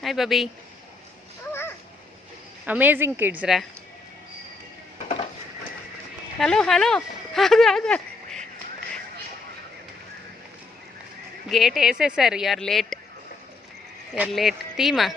Hi Bobby. Amazing kids రా. Hello hello, ఆగా gate వేసేసారు. యూఆర్ లేట్ తీమా.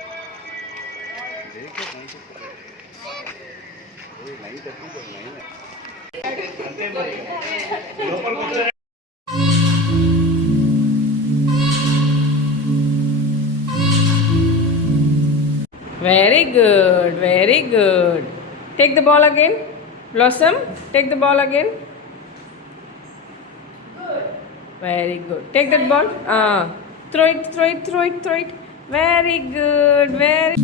Very good, very good. Take the ball again. Blossom, take the ball again. Good. Very good. Take that ball. Throw it. Very good, very.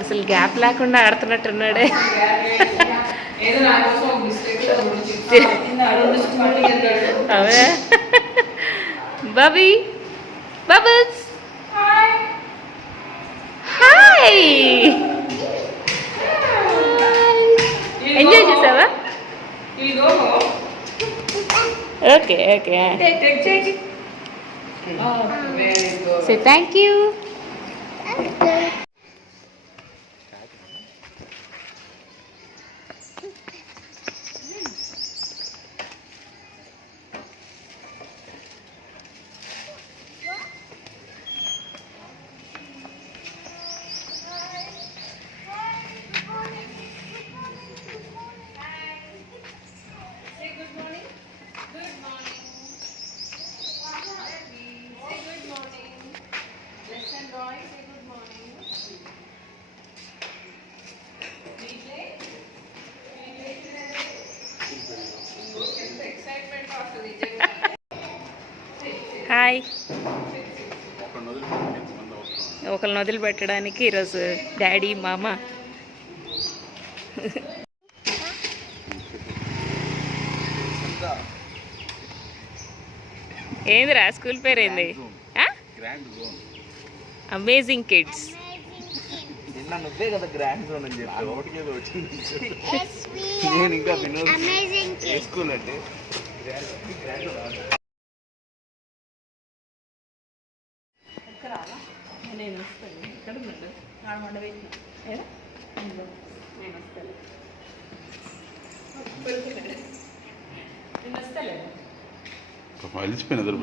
అసలు gap లేకుండా ఆడుతున్నట్టున్నాడే. అవే Bobby bubbles. Hi, enjoy చేసావా? Okay say thank you. Hi. ఒకరిని వదిలిపెట్టడానికి ఈరోజు daddy మామ. ఏందిరా స్కూల్ పేరేంది? Amazing kids. నువ్వే కదా గ్రాండ్ జోన్ అని చెప్పి ఒకటికి ఏదో వచ్చింది. నేను ఇంకా వినోద్ స్కూల్ అంటే నేను వస్తాను. ఇక్కడ ఉన్నాడు నేను వస్తాను. అలిసిపోయిన ఎదురు